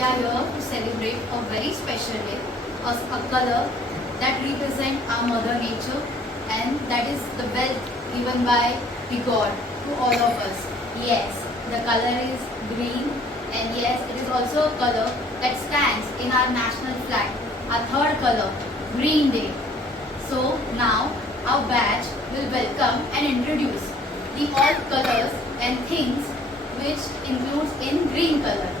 we are here to celebrate a very special day, a color that represents our mother nature, and that is the wealth given by the God to all of us. Yes, the color is green, and yes, it is also a color that stands in our national flag, our third color, Green Day. So now our batch will welcome and introduce the all colors and things which includes in green color.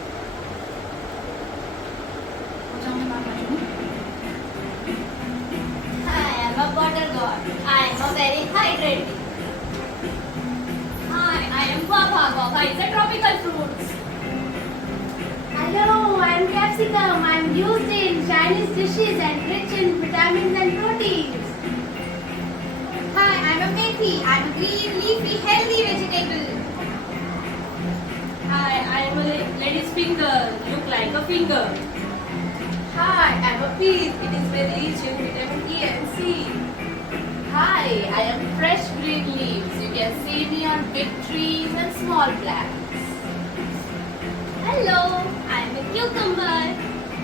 I am a water god. I am a very hydrating. Hi, I am guava. Guava is a tropical fruit. Hello, I am capsicum. I am used in Chinese dishes and rich in vitamins and proteins. Hi, I am a methi. I am a green, leafy, healthy vegetable. Hi, I am a lady's finger. Look like a finger. Hi, I am a pea. It is very rich in vitamin E and C. Hi, I am fresh green leaves. You can see me on big trees and small plants. Hello, I am a cucumber.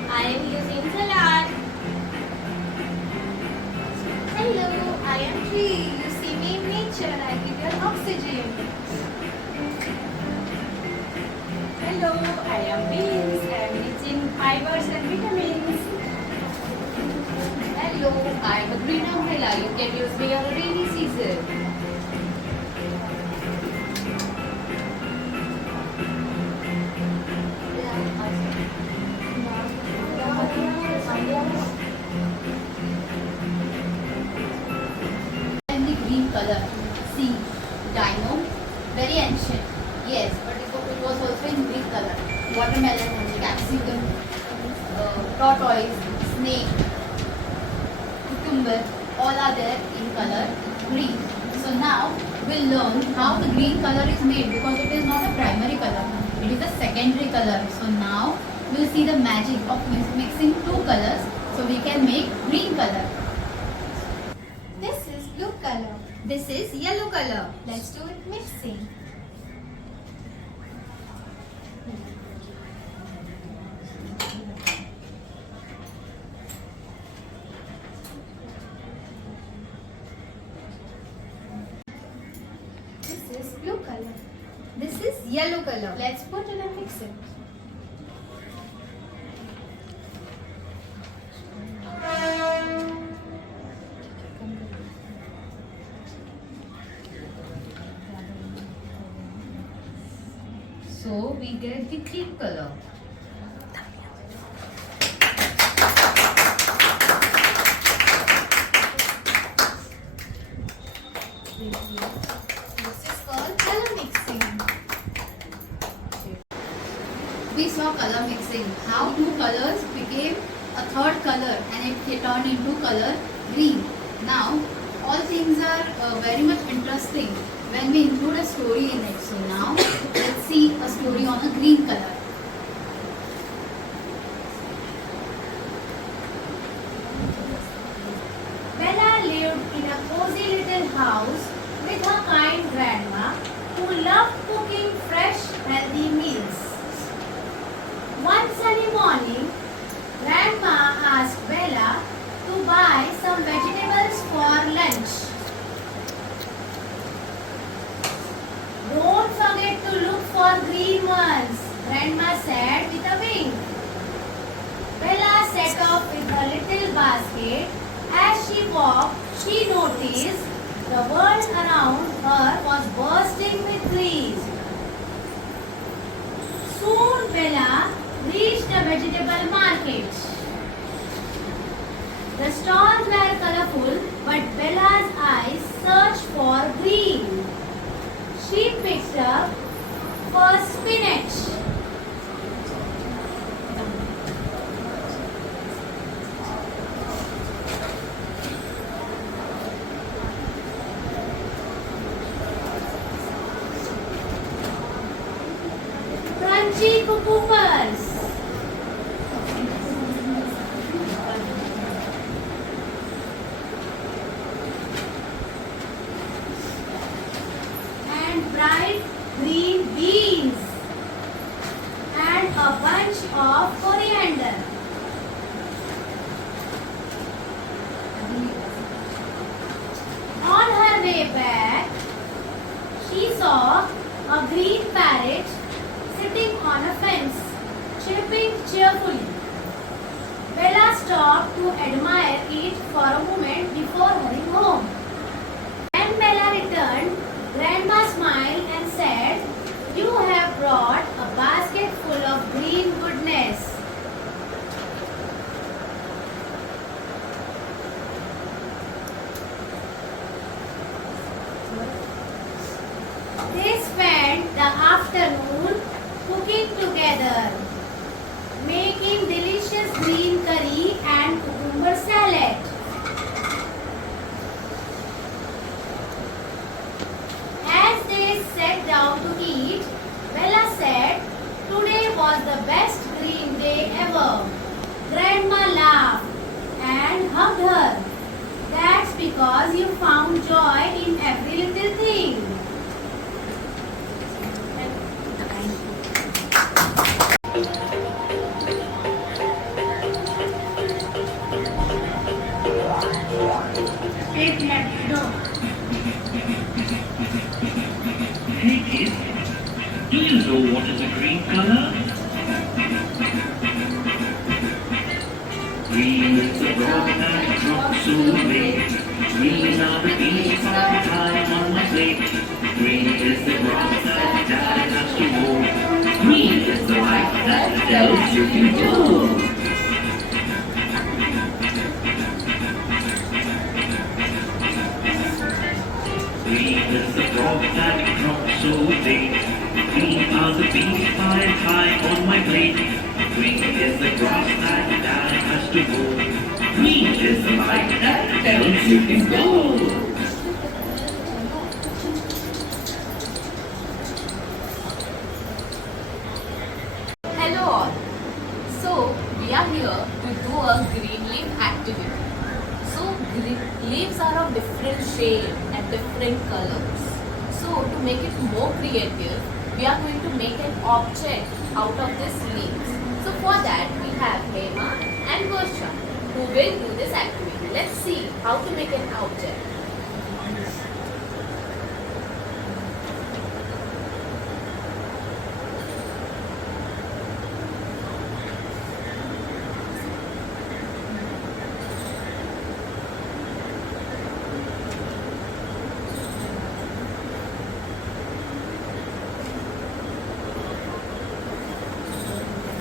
I am used in salad. Hello, I am tree. You see me in nature. I give you oxygen. Hello, I am beans. I am rich in fibers and vitamins. Hello, I am a green umbrella. You can use me on a rainy season. And the green color, see, dino, very ancient. Yes, but it was also in green color. Watermelon, capsicum, tortoise, snake, cucumber, all are there in color green. So now we'll learn how the green color is made, because it is not a primary color, it is a secondary color. So now we'll see the magic of mixing two colors so we can make green color. This is blue color. This is yellow color. Let's do it mixing. This is blue color. This is yellow color. Let's put in a mixer. So we get the green color. This is called color mixing. We saw color mixing, how two colors became a third color and it turned into color green. Now all things are very much interesting when we include a story in it. So now let's see a story on a green color. Bella lived in a cozy little house with her kind grandma who loved cooking fresh, healthy meals. One sunny morning, Grandma asked Bella to buy some vegetables for lunch. Don't forget to look for green ones, Grandma said with a wink. Bella set off with her little basket. As she walked, she noticed the world around her was bursting with trees. Soon Bella reached a vegetable market. The stalls were colorful, but Bella's eyes searched for green. She picked up first spinach. Crunchy cucumbers. And bright green beans. And a bunch of a green parrot sitting on a fence, chirping cheerfully. Bella stopped to admire it for a moment before hurrying home. When Bella returned, Grandma smiled and said, "You have brought a basket full of green goodness." They spent the afternoon cooking together, making delicious green curry and cucumber salad. As they sat down to eat, Bella said, "Today was the best green day ever." Grandma laughed and hugged her. "That's because you found joy in every little thing." Hey kids, do you know what is a green color? Green is the broad that drops so late. Green are the beans I tie on my plate. Green is the grass that Dad has to mow. Green is the light that tells you can go. Green is the frog that drops so late. Green are the beans I tie on my plate. Green is the grass that Dad has to mow. Green is the light that tells you can go. Hello all. So we are here to do a green leaf activity. So green leaves are of different shape and different colors. So to make it more creative, we are going to make an object out of these leaves. So for that we have Hema and Gorsha who will do this activity. Let's see how to make an object.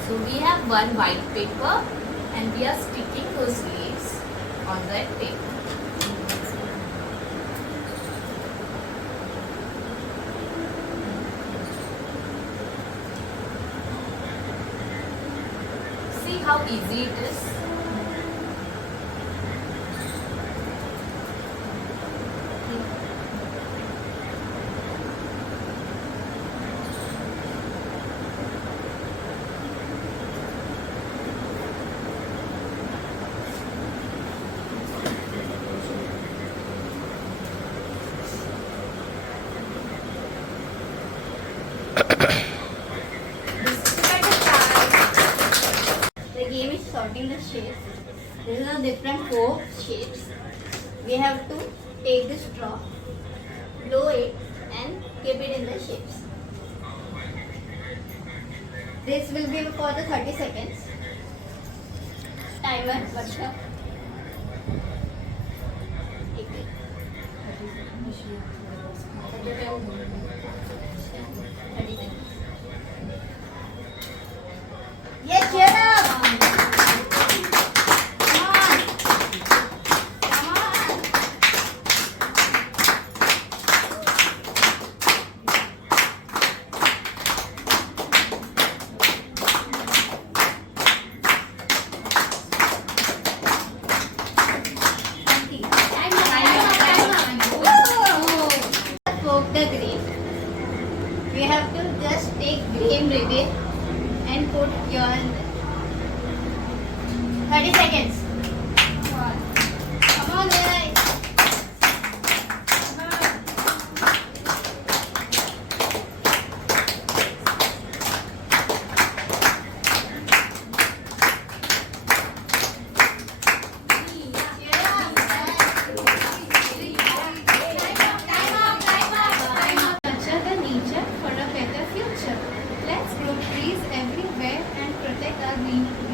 So we have one white paper and we are sticking those leaves on that paper. See how easy it is? The game is sorting the shapes. This is a different 4 shapes. We have to take the straw, blow it and keep it in the shapes. This will be for the 30 seconds. Timer, what's up? Take it. 30 seconds. Yes, cheer up! Come on! Come on! Poke the green. We have to just take green ribbon and put your 30 seconds. Come on, guys. Nurture the nature for a green